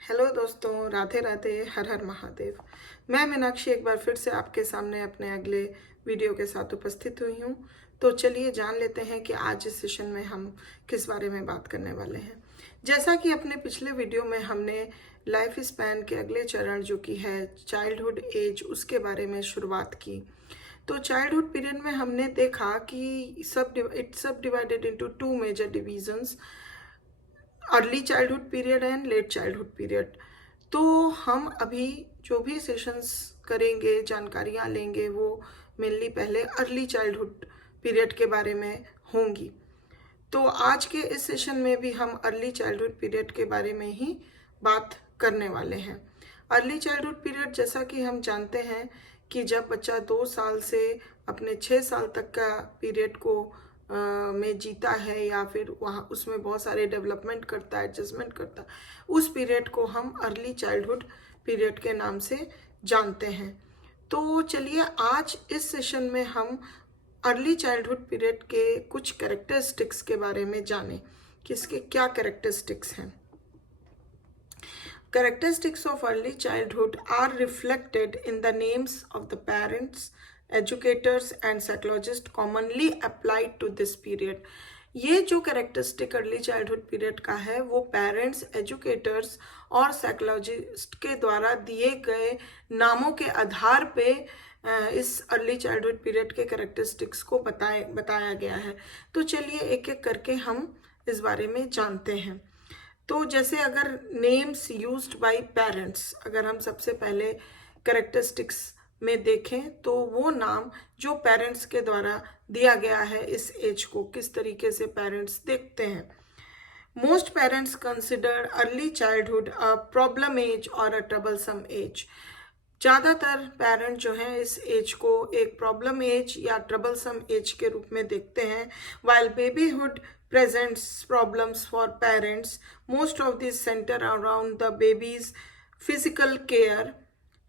Hello दोस्तों, राधे राधे, हर हर महादेव। मैं मीनाक्षी एक बार फिर से आपके सामने अपने अगले वीडियो के साथ उपस्थित हुई हूँ। तो चलिए जान लेते हैं कि आज इस सेशन में हम किस बारे में बात करने वाले हैं। जैसा कि अपने पिछले वीडियो में हमने लाइफ स्पैन के अगले चरण जो कि है चाइल्डहुड एज, उसके बारे में शुरुआत की। तो चाइल्डहुड पीरियड में हमने देखा कि it's subdivided into two major divisions, early childhood period and late childhood period. तो हम अभी जो भी सेशंस करेंगे, जानकारियाँ लेंगे, वो मेनली पहले अर्ली चाइल्डहुड पीरियड के बारे में होंगी। तो आज के इस सेशन में भी हम अर्ली चाइल्डहुड पीरियड के बारे में ही बात करने वाले हैं। अर्ली चाइल्डहुड पीरियड, जैसा कि हम जानते हैं कि जब बच्चा 2 साल से अपने 6 साल तक का पीरियड को में जीता है या फिर वहाँ उसमें बहुत सारे डेवलपमेंट करता है, एडजस्टमेंट करता है, उस पीरियड को हम अर्ली चाइल्डहुड पीरियड के नाम से जानते हैं। तो चलिए आज इस सेशन में हम अर्ली चाइल्डहुड पीरियड के कुछ कैरेक्टरिस्टिक्स के बारे में जानें कि इसके क्या कैरेक्टरिस्टिक्स हैं। Characteristics of early childhood are reflected in the names of the parents, educators and psychologists commonly applied to this period. ये जो कैरेक्टरिस्टिक अर्ली चाइल्डहुड पीरियड का है वो पेरेंट्स, एजुकेटर्स और साइकोलॉजिस्ट के द्वारा दिए गए नामों के आधार पे इस अर्ली चाइल्डहुड पीरियड के कैरेक्टरिस्टिक्स को बताया गया है। तो चलिए एक एक करके हम इस बारे में जानते हैं। तो जैसे अगर नेम्स यूज्ड बाय पेरेंट्स, अगर हम सबसे पहले कैरेक्टरिस्टिक्स में देखें तो वो नाम जो पेरेंट्स के द्वारा दिया गया है इस एज को, किस तरीके से पेरेंट्स देखते हैं। Most parents consider early childhood a problem age or a troublesome age. ज़्यादातर पेरेंट जो हैं इस एज को एक प्रॉब्लम एज या ट्रबलसम एज के रूप में देखते हैं। While babyhood presents problems for parents, most of these center around the baby's physical care.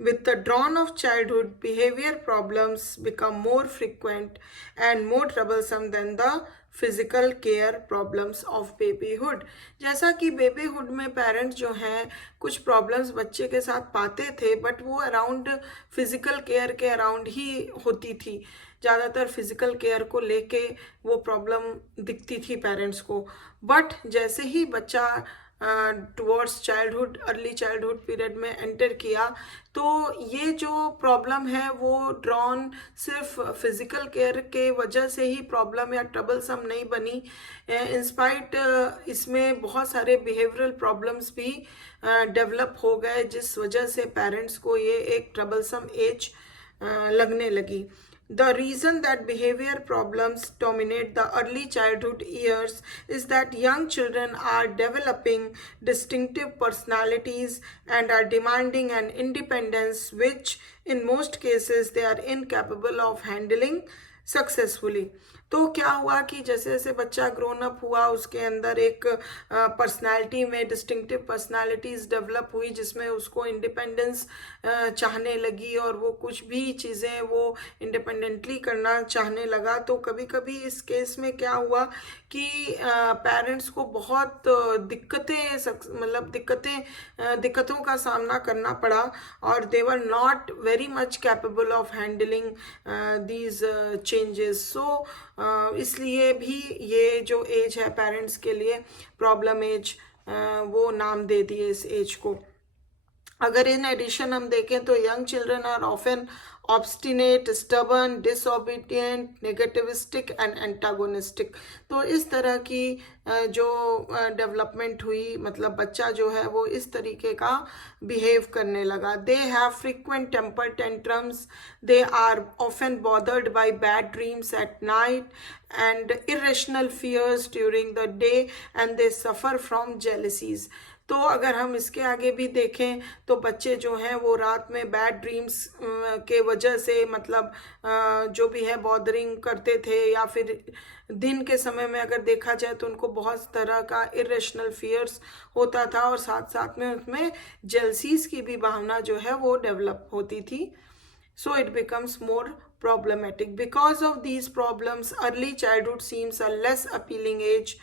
With the dawn of childhood, behavior problems become more frequent and more troublesome than the physical care problems of babyhood. जैसा कि babyhood में parents जो हैं कुछ problems बच्चे के साथ पाते थे, बट वो अराउंड फिजिकल केयर के अराउंड ही होती थी। ज़्यादातर फिजिकल केयर को लेके वो प्रॉब्लम दिखती थी पेरेंट्स को। बट जैसे ही बच्चा towards childhood, early childhood period में एंटर किया, तो ये जो प्रॉब्लम है वो ड्रॉन सिर्फ फिजिकल केयर के वजह से ही प्रॉब्लम या ट्रबलसम नहीं बनी। इंस्पाइट इसमें बहुत सारे बिहेवियरल प्रॉब्लम्स भी डेवलप हो गए, जिस वजह से पेरेंट्स को ये एक ट्रबलसम एज लगने लगी। The reason that behavior problems dominate the early childhood years is that young children are developing distinctive personalities and are demanding an independence which in most cases they are incapable of handling successfully. तो क्या हुआ कि जैसे जैसे बच्चा grown up हुआ, उसके अंदर एक पर्सनालिटी में डिस्टिंक्टिव पर्सनालिटीज़ डेवलप हुई, जिसमें उसको इंडिपेंडेंस चाहने लगी और वो कुछ भी चीज़ें वो इंडिपेंडेंटली करना चाहने लगा। तो कभी कभी इस केस में क्या हुआ कि पेरेंट्स को बहुत दिक्कतों का सामना करना पड़ा और they were not very much capable of handling these changes. So इसलिए भी ये जो एज है पेरेंट्स के लिए प्रॉब्लम एज, वो नाम दे दिए इस एज को। अगर इन एडिशन हम देखें तो young children are often obstinate, stubborn, disobedient, negativistic and antagonistic. तो इस तरह की जो डेवलपमेंट हुई, मतलब बच्चा जो है वो इस तरीके का बिहेव करने लगा। They have frequent temper tantrums, they are often bothered by bad dreams at night and irrational fears during the day and they suffer from jealousies. तो अगर हम इसके आगे भी देखें तो बच्चे जो हैं वो रात में बैड ड्रीम्स के वजह से, मतलब जो भी है बॉदरिंग करते थे, या फिर दिन के समय में अगर देखा जाए तो उनको बहुत तरह का इरेशनल फियर्स होता था और साथ साथ में उसमें जेलसीज की भी भावना जो है वो डेवलप होती थी। So it becomes more problematic. Because of these problems, early childhood seems a less appealing age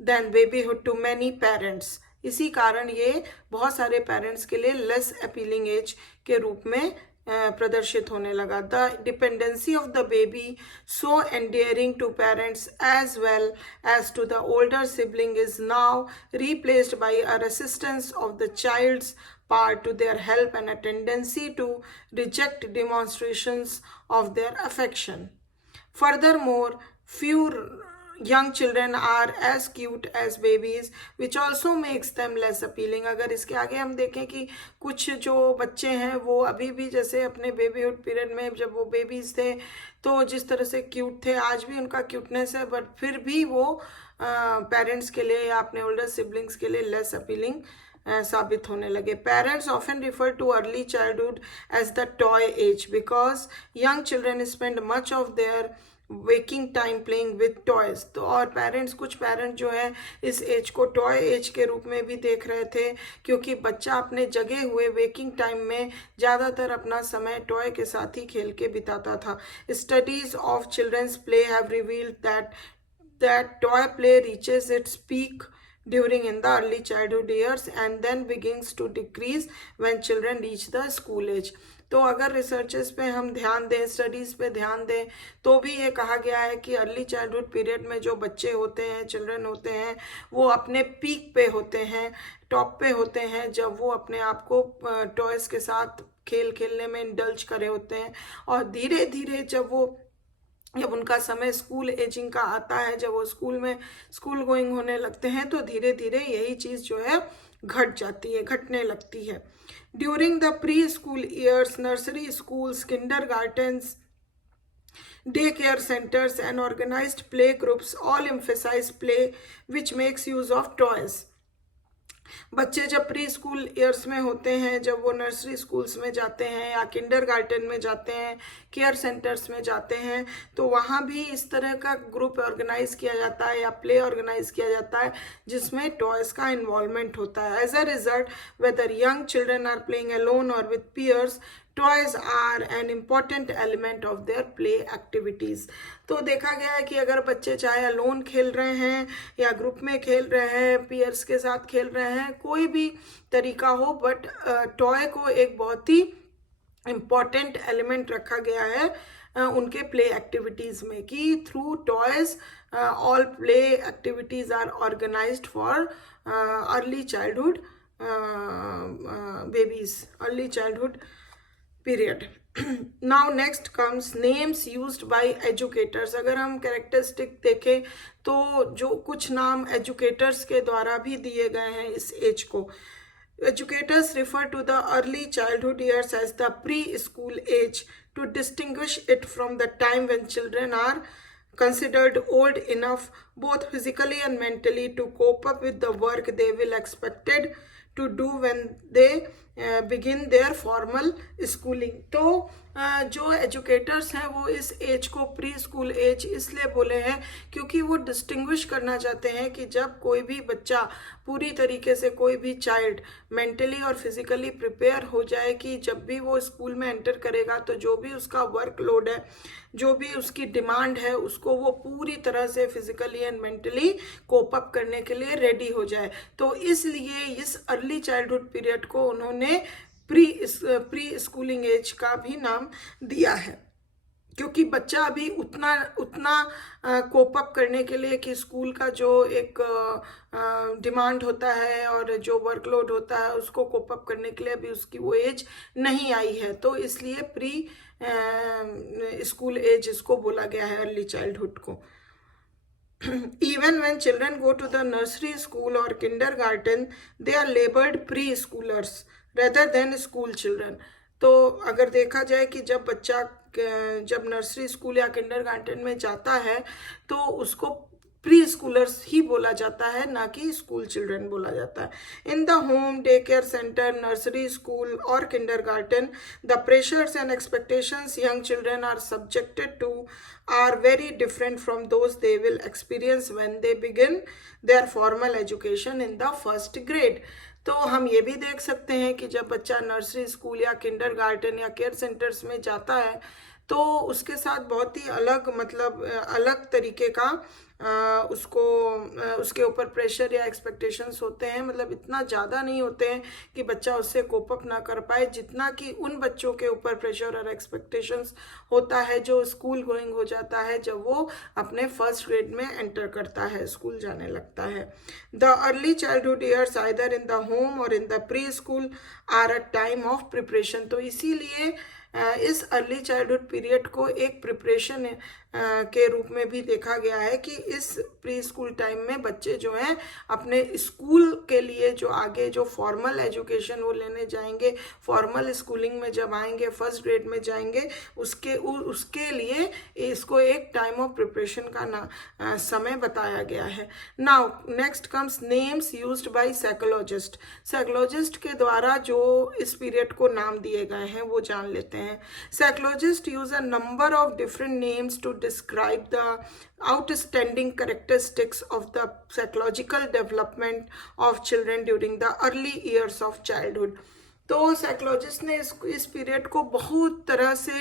than babyhood to many parents. इसी कारण ये बहुत सारे पेरेंट्स के लिए लेस अपीलिंग एज के रूप में प्रदर्शित होने लगा. The dependency of the baby so endearing to parents as well as to the older sibling is now replaced by a resistance of the child's part to their help and a tendency to reject demonstrations of their affection. Furthermore, few young children are as cute as babies, which also makes them less appealing. अगर इसके आगे हम देखें कि कुछ जो बच्चे हैं वो अभी भी जैसे अपने बेबीहुड पीरियड में जब वो बेबीज थे तो जिस तरह से क्यूट थे, आज भी उनका क्यूटनेस है, बट फिर भी वो पेरेंट्स के लिए या अपने ओल्डर सिबलिंग्स के लिए लेस अपीलिंग साबित होने लगे. Parents often refer to early childhood as the toy age because young children spend much of their waking time playing with toys. तो और कुछ पेरेंट्स जो है इस एज को टॉय एज के रूप में भी देख रहे थे, क्योंकि बच्चा अपने जगे हुए वेकिंग टाइम में ज़्यादातर अपना समय टॉय के साथ ही खेल के बिताता था. Studies of children's play have revealed that toy play reaches its peak during in the early childhood years and then begins to decrease when children reach the school age. तो अगर रिसर्चेस पे हम ध्यान दें, स्टडीज़ पे ध्यान दें, तो भी ये कहा गया है कि अर्ली चाइल्डहुड पीरियड में जो बच्चे होते हैं, चिल्ड्रन होते हैं, वो अपने पीक पे होते हैं, टॉप पे होते हैं, जब वो अपने आप को टॉयज़ के साथ खेलने में इंडल्ज करे होते हैं. और धीरे धीरे जब उनका समय स्कूल एजिंग का आता है, जब वो स्कूल गोइंग होने लगते हैं, तो धीरे धीरे यही चीज़ जो है घटने लगती है. During the preschool years, nursery schools, kindergartens, day care centres and organised play groups all emphasise play which makes use of toys. बच्चे जब प्री स्कूल ईयर्स में होते हैं, जब वो नर्सरी स्कूल्स में जाते हैं या किंडरगार्टन में जाते हैं, केयर सेंटर्स में जाते हैं, तो वहाँ भी इस तरह का ग्रुप ऑर्गेनाइज किया जाता है या प्ले ऑर्गेनाइज किया जाता है जिसमें टॉयज़ का इन्वॉल्वमेंट होता है. As a result, whether young children are playing alone or with peers, toys are an important element of their play activities. तो देखा गया है कि अगर बच्चे चाहे अलोन खेल रहे हैं या ग्रुप में खेल रहे हैं, पीयर्स के साथ खेल रहे हैं, कोई भी तरीका हो, बट टॉय को एक बहुत ही इम्पॉर्टेंट एलिमेंट रखा गया है उनके प्ले एक्टिविटीज़ में, कि through toys all play activities are organised for early childhood babies, early childhood period. Now next comes names used by educators. अगर हम कैरेक्टरिस्टिक देखें तो जो कुछ नाम एजुकेटर्स के द्वारा भी दिए गए हैं इस एज को. Educators refer to the early childhood years as the pre-school age to distinguish it from the time when children are considered old enough both physically and mentally to cope up with the work they will expected to do when they begin their formal schooling. तो जो educators हैं वो इस age को pre school as इसलिए बोले हैं क्योंकि वो डिस्टिंग्विश करना चाहते हैं कि जब कोई भी बच्चा पूरी तरीके से, कोई भी चाइल्ड मेंटली और फिजिकली प्रिपेयर हो जाए कि जब भी वो स्कूल में एंटर करेगा तो जो भी उसका वर्कलोड है, जो भी उसकी डिमांड है, उसको वो पूरी तरह से physically and mentally cope up करने के लिए रेडी हो जाए. तो इसलिए इस अर्ली चाइल्डहुड पीरियड को उन्होंने प्री स्कूलिंग एज का भी नाम दिया है, क्योंकि बच्चा अभी उतना कोप अप करने के लिए कि स्कूल का जो एक डिमांड होता है और जो वर्कलोड होता है उसको कोप अप करने के लिए अभी उसकी वो एज नहीं आई है. तो इसलिए प्री स्कूल एज इसको बोला गया है, अर्ली चाइल्डहुड को. Even when children go to the nursery school or kindergarten, they are labeled preschoolers rather than school children. तो अगर देखा जाए कि जब नर्सरी स्कूल या किंडरगार्टन में जाता है तो उसको प्री स्कूलर्स ही बोला जाता है, ना कि स्कूल चिल्ड्रन बोला जाता है. In the home, day care centre, nursery school or kindergarten, the pressures and expectations young children are subjected to are very different from those they will experience when they begin their formal education in the first grade. तो हम ये भी देख सकते हैं कि जब बच्चा नर्सरी स्कूल या किंडरगार्टन या केयर सेंटर्स में जाता है तो उसके साथ बहुत ही अलग तरीके का उसके ऊपर प्रेशर या एक्सपेक्टेशंस होते हैं, मतलब इतना ज़्यादा नहीं होते हैं कि बच्चा उससे कोप अप ना कर पाए, जितना कि उन बच्चों के ऊपर प्रेशर और एक्सपेक्टेशंस होता है जो स्कूल गोइंग हो जाता है, जब वो अपने फर्स्ट ग्रेड में एंटर करता है, स्कूल जाने लगता है। The early childhood years either in the home or in the preschool are a time of preparation. तो इसीलिए इस अर्ली चाइल्डहुड पीरियड को एक प्रिपरेशन के रूप में भी देखा गया है कि इस प्री स्कूल टाइम में बच्चे जो हैं अपने स्कूल के लिए जो आगे जो फॉर्मल एजुकेशन वो लेने जाएंगे, फॉर्मल स्कूलिंग में जब आएंगे, फर्स्ट ग्रेड में जाएंगे, उसके लिए इसको एक टाइम ऑफ प्रिपरेशन का समय बताया गया है। Now next comes names used by psychologist. Psychologist के द्वारा जो इस पीरियड को नाम दिए गए हैं वो जान लेते हैं। Psychologist use a number of different names to describe the outstanding characteristics of the psychological development of children during the early years of childhood। तो साइकोलॉजिस्ट ने इस पीरियड को बहुत तरह से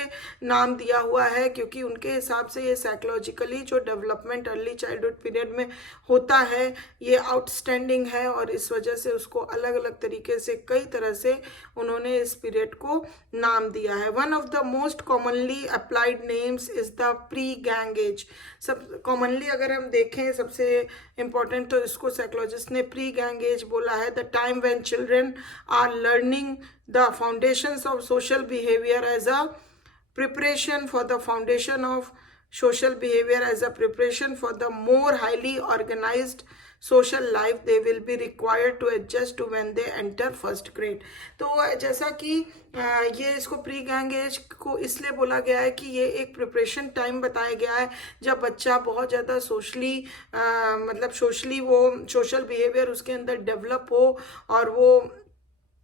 नाम दिया हुआ है, क्योंकि उनके हिसाब से ये साइकोलॉजिकली जो डेवलपमेंट अर्ली चाइल्डहुड पीरियड में होता है ये आउटस्टैंडिंग है, और इस वजह से उसको अलग अलग तरीके से कई तरह से उन्होंने इस पीरियड को नाम दिया है। One of the most commonly applied names is the pre gang as. सब कॉमनली अगर हम देखें सबसे इम्पॉर्टेंट, तो इसको साइकोलॉजिस्ट ने प्री गैंग एज बोला है। The time when children are learning the foundations of social behavior as a preparation for the foundation of social behavior as a preparation for the more highly organized social life they will be required to adjust to when they enter first grade। तो जैसा कि ये इसको pre gang as को इसलिए बोला गया है कि ये एक प्रिपरेशन टाइम बताया गया है जब बच्चा बहुत ज़्यादा सोशली वो सोशल बिहेवियर उसके अंदर डेवलप हो, और वो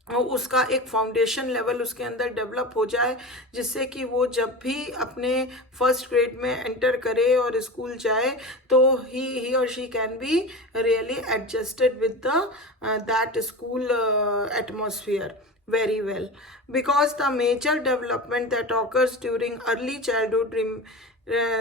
उसका एक फाउंडेशन लेवल उसके अंदर डेवलप हो जाए, जिससे कि वो जब भी अपने फर्स्ट ग्रेड में एंटर करे और स्कूल जाए तो ही और she can be really adjusted with the that school atmosphere very well, because the major development that occurs during early childhood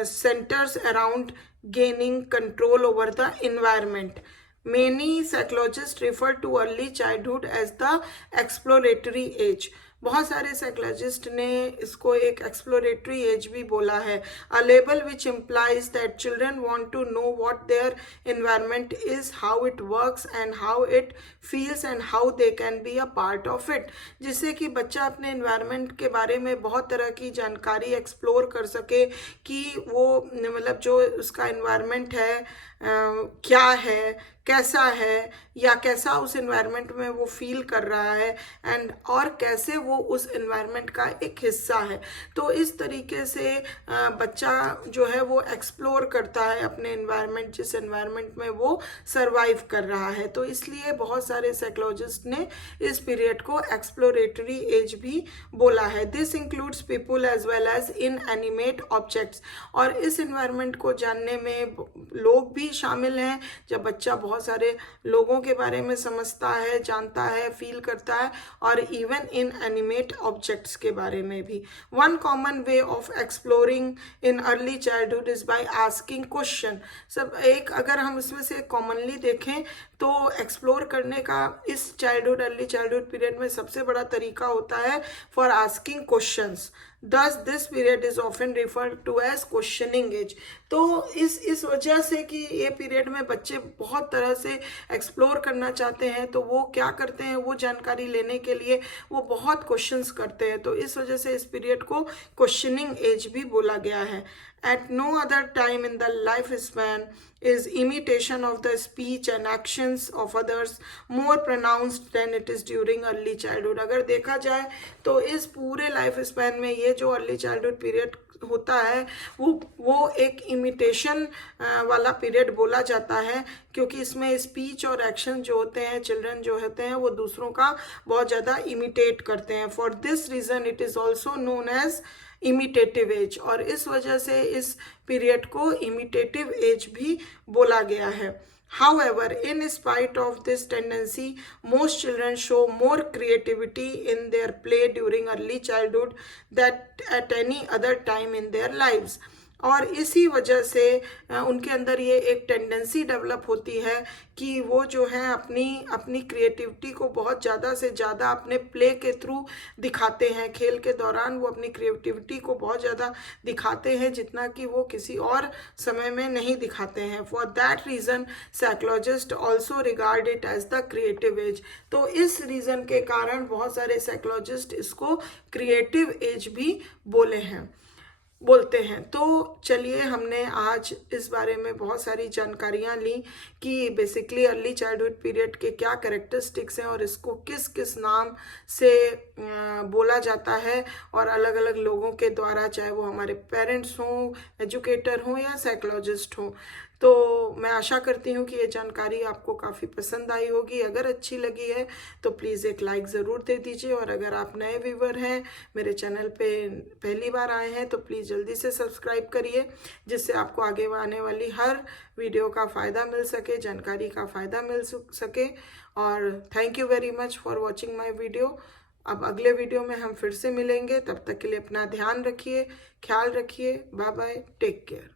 centers around gaining control over the environment। Many psychologists refer to early childhood as the exploratory age। बहुत सारे psychologist ने इसको एक exploratory as भी बोला है। A label which implies that children want to know what their environment is, how it works and how it feels and how they can be a part of it. जिससे कि बच्चा अपने environment के बारे में बहुत तरह की जानकारी एक्सप्लोर कर सके कि वो मतलब जो उसका एनवायरनमेंट है क्या है, कैसा है, या कैसा उस एनवायरनमेंट में वो फील कर रहा है, एंड और कैसे वो उस एनवायरनमेंट का एक हिस्सा है। तो इस तरीके से बच्चा जो है वो एक्सप्लोर करता है अपने एनवायरनमेंट, जिस एनवायरनमेंट में वो सरवाइव कर रहा है। तो इसलिए बहुत सारे साइकोलॉजिस्ट ने इस पीरियड को एक्सप्लोरेटरी एज भी बोला है। This includes people as well as inanimate objects. और इस एनवायरनमेंट को जानने में लोग भी शामिल हैं, जब बच्चा बहुत सारे लोगों के बारे में समझता है, जानता है, फील करता है, और इवन इन एनिमेट ऑब्जेक्ट्स के बारे में भी। One common way of exploring in early childhood is by asking question. सब एक अगर हम इसमें से कॉमनली देखें तो एक्सप्लोर करने का इस चाइल्डहुड अर्ली चाइल्डहुड पीरियड में सबसे बड़ा तरीका होता है for asking questions. Thus this period is often referred to as questioning age। तो इस वजह से कि ये पीरियड में बच्चे बहुत तरह से एक्सप्लोर करना चाहते हैं, तो वो क्या करते हैं, वो जानकारी लेने के लिए वो बहुत क्वेश्चंस करते हैं। तो इस वजह से इस पीरियड को क्वेश्चनिंग एज भी बोला गया है। At no other time in the lifespan is imitation of the speech and actions of others more pronounced than it is during early childhood। अगर देखा जाए तो इस पूरे लाइफ स्पैन में ये जो अर्ली चाइल्डहुड पीरियड होता है वो एक इमिटेशन वाला पीरियड बोला जाता है, क्योंकि इसमें स्पीच और एक्शन जो होते हैं, चिल्ड्रन जो होते हैं वो दूसरों का बहुत ज़्यादा इमिटेट करते हैं। For this reason it is also known as imitative age. और इस वजह से इस पीरियड को इमिटेटिव एज भी बोला गया है। However, in spite of this tendency, most children show more creativity in their play during early childhood than at any other time in their lives। और इसी वजह से उनके अंदर ये एक टेंडेंसी डेवलप होती है कि वो जो है अपनी क्रिएटिविटी को बहुत ज़्यादा से ज़्यादा अपने प्ले के थ्रू दिखाते हैं। खेल के दौरान वो अपनी क्रिएटिविटी को बहुत ज़्यादा दिखाते हैं, जितना कि वो किसी और समय में नहीं दिखाते हैं। For that reason psychologist also regard it as the creative age. तो इस रीज़न के कारण बहुत सारे साइकोलॉजिस्ट इसको क्रिएटिव एज भी बोलते हैं। तो चलिए, हमने आज इस बारे में बहुत सारी जानकारियां ली कि बेसिकली अर्ली चाइल्डहुड पीरियड के क्या कैरेक्टरिस्टिक्स हैं और इसको किस किस नाम से बोला जाता है, और अलग अलग लोगों के द्वारा, चाहे वो हमारे पेरेंट्स हों, एजुकेटर हों या साइकोलॉजिस्ट हों। तो मैं आशा करती हूँ कि ये जानकारी आपको काफ़ी पसंद आई होगी। अगर अच्छी लगी है तो प्लीज़ एक लाइक ज़रूर दे दीजिए, और अगर आप नए व्यूवर हैं, मेरे चैनल पे पहली बार आए हैं, तो प्लीज़ जल्दी से सब्सक्राइब करिए, जिससे आपको आगे आने वाली हर वीडियो का फ़ायदा मिल सके, जानकारी का फ़ायदा मिल सके। और thank you very much for watching my video. अब अगले वीडियो में हम फिर से मिलेंगे, तब तक के लिए अपना ध्यान रखिए, ख्याल रखिए। Bye bye, take care.